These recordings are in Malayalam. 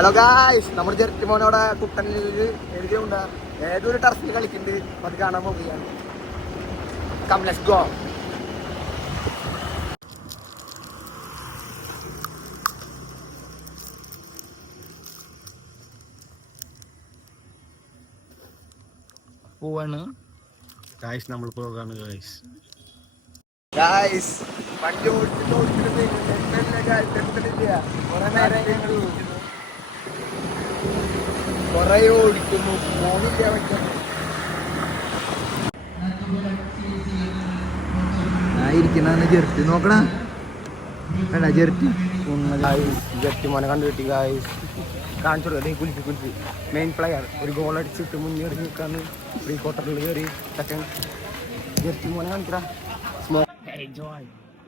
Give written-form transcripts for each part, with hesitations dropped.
ഹലോ ഗായ്സ്, നമ്മുടെ ജെർട്ടി മോനോടെ കുട്ടനിൽ എഴുതിയുണ്ട് ഏതൊരു ടർഫിൽ കളിക്കുന്നുണ്ട്. അത് കാണാൻ പോവുകയാണ്. Come let's go. പോവാണ് ഗായ്സ്, നമ്മൾ പോകാണ് ഗായ്സ്. ഗായ്സ് വണ്ടി ഓടിച്ചിട്ട് കൊറേ ഓടിക്കുന്നു, ഫോണില്ല പറ്റുന്നു. ഇരിക്കണ ജെർട്ടി നോക്കണ ജെർട്ടി ജെർട്ടി മോനെ കണ്ടു കിട്ടി ഗായ്സ്. കാണിച്ചു കൊടുക്കുക. കുളിച്ച് മെയിൻ പ്ലെയർ ഒരു ഗോൾ അടിച്ചിട്ട് മുന്നേറി നിൽക്കാന്ന്. പ്രീ ക്വാർട്ടറിൽ കയറി സെക്കൻഡ്. ജെർട്ടി മോനെ കാണിക്കടാ.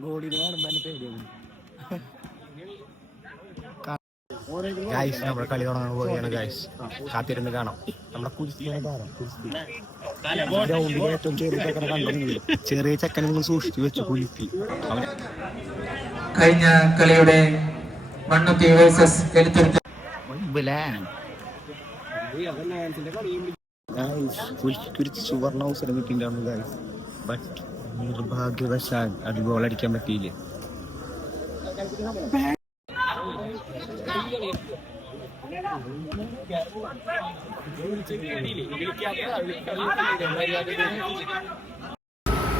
ഗോളിന് കാണുമ്പോ തന്നെ പേടിയാവും. ഗായ്സ്, നമ്മുടെ കളി തുടങ്ങാൻ പോവുകയാണ് ഗായ്സ്. കാത്തിരുന്ന് കാണാം. നമ്മുടെ ഏറ്റവും ചെറിയ ചെക്കൻ സൂക്ഷിച്ചു വെച്ചു കുലിപ്പി. കഴിഞ്ഞ കളിയുടെ മണ്ണുത്തി വേഴ്സസ് എഴുത്തുരുത്തി സുവർണ അവസരം കിട്ടിയിട്ടുണ്ടായിരുന്നു ഗായ്സ്. ബട്ട് നിർഭാഗ്യവശാൽ അത് ഗോളടിക്കാൻ പറ്റിയില്ല.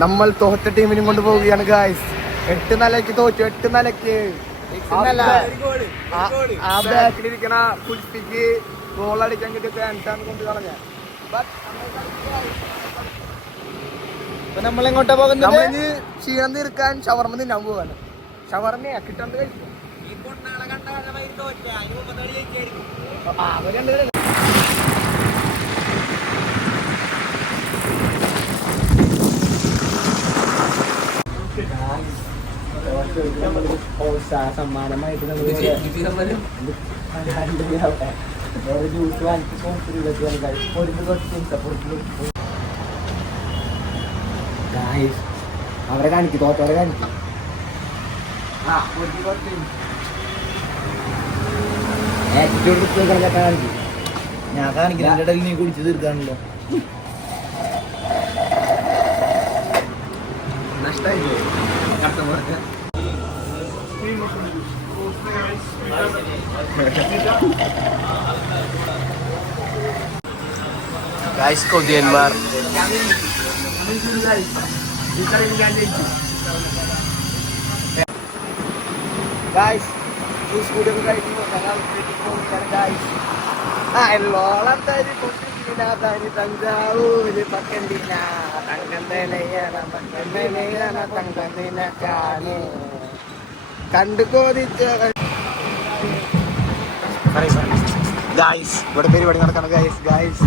നമ്മൾ തോറ്റ ടീമിനും കൊണ്ട് പോവുകയാണ് ഗായ്സ്. 8 നിലയ്ക്ക് തോറ്റു. 8 നിലയ്ക്ക് ആ ബാക്കിലിരിക്കണ കുളിപ്പിക്ക് ഗോൾ അടിക്കാൻ കിട്ടിയ ഫാൻസാണ് കൊണ്ട് കളഞ്ഞ. നമ്മളെങ്ങോട്ടാ പോകുന്നത്? നമ്മളിന് ക്ഷീണം തീർക്കാൻ ഷവർമ തിന്നാൻ പോവാണ്. ഷവർമയാ കിട്ടേണ്ട കഴിക്കും. സമ്മാനമായിട്ട് അവരെ കാണിക്കും. തോറ്റവരെ കാണിക്കും. ഞാൻ കാണിക്കും. എന്റെ ഇടയിൽ നീ കുടിച്ച് തീർക്കാണല്ലോ. നഷ്ടമായി. ഗായ്സ്, കൊതിയന്മാർ ഗായ്സ് ജ്യൂസ് കൂടിയൊക്കെ കഴിക്കുമ്പോൾ ഞങ്ങൾ ഗായ്സ് എല്ലോളം തരി കൊണ്ടിരിക്കുന്ന തനി തഞ്ചാവൂര് പക്കണ്ടിന തങ്കന്തലയാണ് പക്കന്തലയാണ് തങ്കന്തിനക്കാണ് കണ്ടു കോതിച്ച ഗായ്സ്. ഇവിടെ പരിപാടി നടക്കണം ഗായ്സ്.